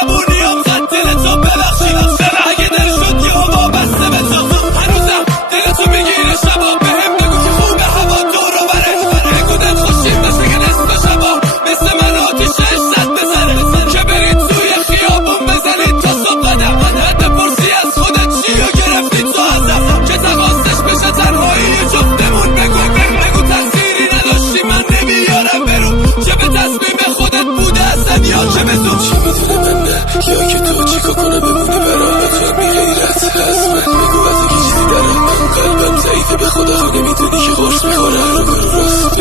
زبونی و قتل تو ببخشید چرا اگه نشد یه وابسته به تو. هنوزم دلتو می‌گیره بگو خوب هوا دور و بره. بگودت خوشیم باشه که نصف شبا. مثل من بزنه. که برید توی خیابون بزنید تا صبح. قدم نه خودت گرفتی تو ازم که تقاستش بشه بگو بگو تاثیری نداشتی. من نمیارم برو. چه به تصمیم Gli occhi tuoi ci coccolano e